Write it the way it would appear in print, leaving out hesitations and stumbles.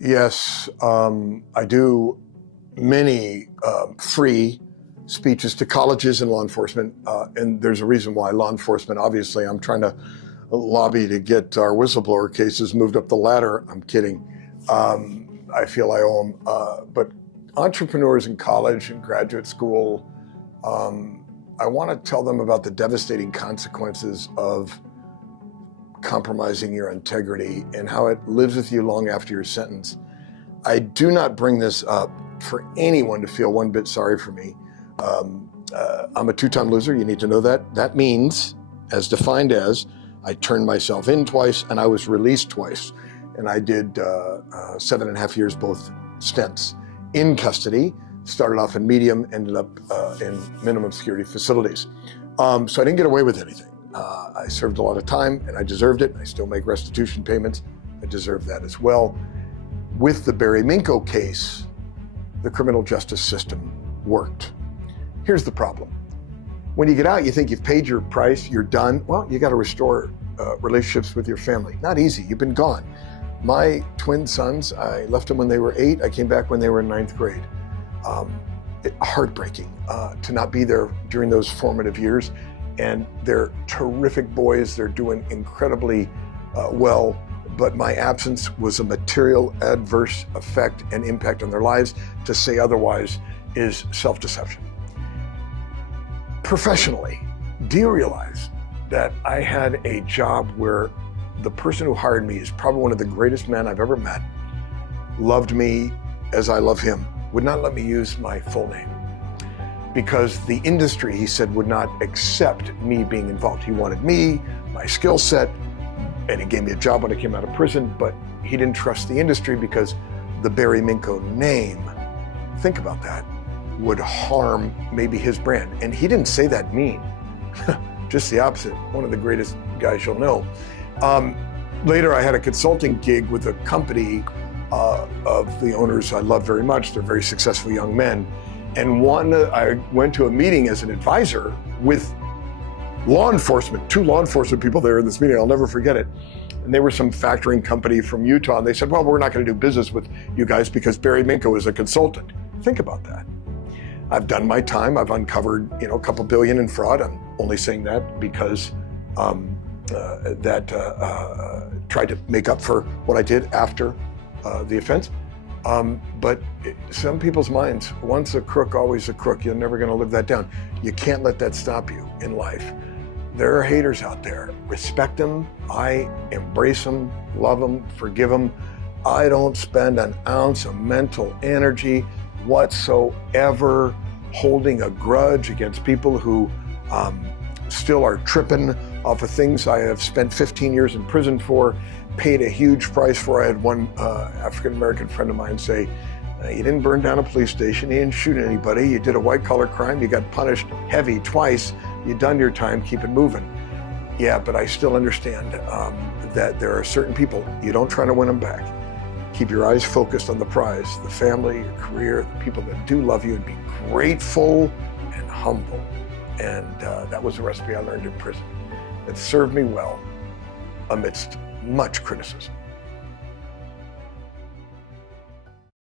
Yes, I do many free speeches to colleges and law enforcement, and there's a reason why. Law enforcement, obviously, I'm trying to lobby to get our whistleblower cases moved up the ladder. I'm kidding. I feel I owe them. But entrepreneurs in college and graduate school, I want to tell them about the devastating consequences of compromising your integrity and how it lives with you long after your sentence. I do not bring this up for anyone to feel one bit sorry for me. I'm a two-time loser. You need to know that. That means, as defined as, I turned myself in twice and I was released twice. And I did 7.5 years, both stints in custody. Started off in medium, ended up in minimum security facilities. So I didn't get away with anything. I served a lot of time and I deserved it. I still make restitution payments. I deserve that as well. With the Barry Minkow case, the criminal justice system worked. Here's the problem. When you get out, you think you've paid your price, you're done. Well, you got to restore relationships with your family. Not easy, you've been gone. My twin sons, I left them when they were 8. I came back when they were in 9th grade. Heartbreaking to not be there during those formative years. And they're terrific boys. They're doing incredibly well. But my absence was a material adverse effect and impact on their lives. To say otherwise is self-deception. Professionally, do you realize that I had a job where the person who hired me is probably one of the greatest men I've ever met, loved me as I love him, would not let me use my full name because the industry, he said, would not accept me being involved. He wanted me, my skill set, and he gave me a job when I came out of prison, but he didn't trust the industry because the Barry Minkow name, think about that, would harm maybe his brand. And he didn't say that mean, just the opposite. One of the greatest guys you'll know. Later, I had a consulting gig with a company of the owners I love very much. They're very successful young men. And I went to a meeting as an advisor with law enforcement, 2 law enforcement people there in this meeting. I'll never forget it. And they were some factoring company from Utah. And they said, well, we're not going to do business with you guys because Barry Minkow is a consultant. Think about that. I've done my time. I've uncovered, a couple billion in fraud. I'm only saying that because tried to make up for what I did after the offense. But some people's minds, once a crook, always a crook. You're never going to live that down. You can't let that stop you in life. There are haters out there. Respect them. I embrace them, love them, forgive them. I don't spend an ounce of mental energy whatsoever holding a grudge against people who still are tripping off of things I have spent 15 years in prison for, paid a huge price for. I had one African-American friend of mine say, you didn't burn down a police station, you didn't shoot anybody, you did a white-collar crime, you got punished heavy twice, you done your time, keep it moving. Yeah, but I still understand that there are certain people, you don't try to win them back. Keep your eyes focused on the prize, the family, your career, the people that do love you, and be grateful and humble. And that was a recipe I learned in prison. It served me well amidst much criticism.